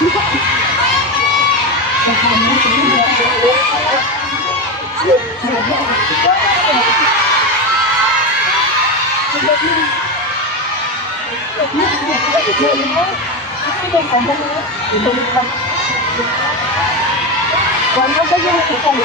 Còn nó có vô thì không được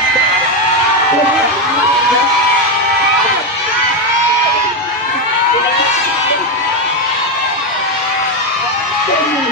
Thank you.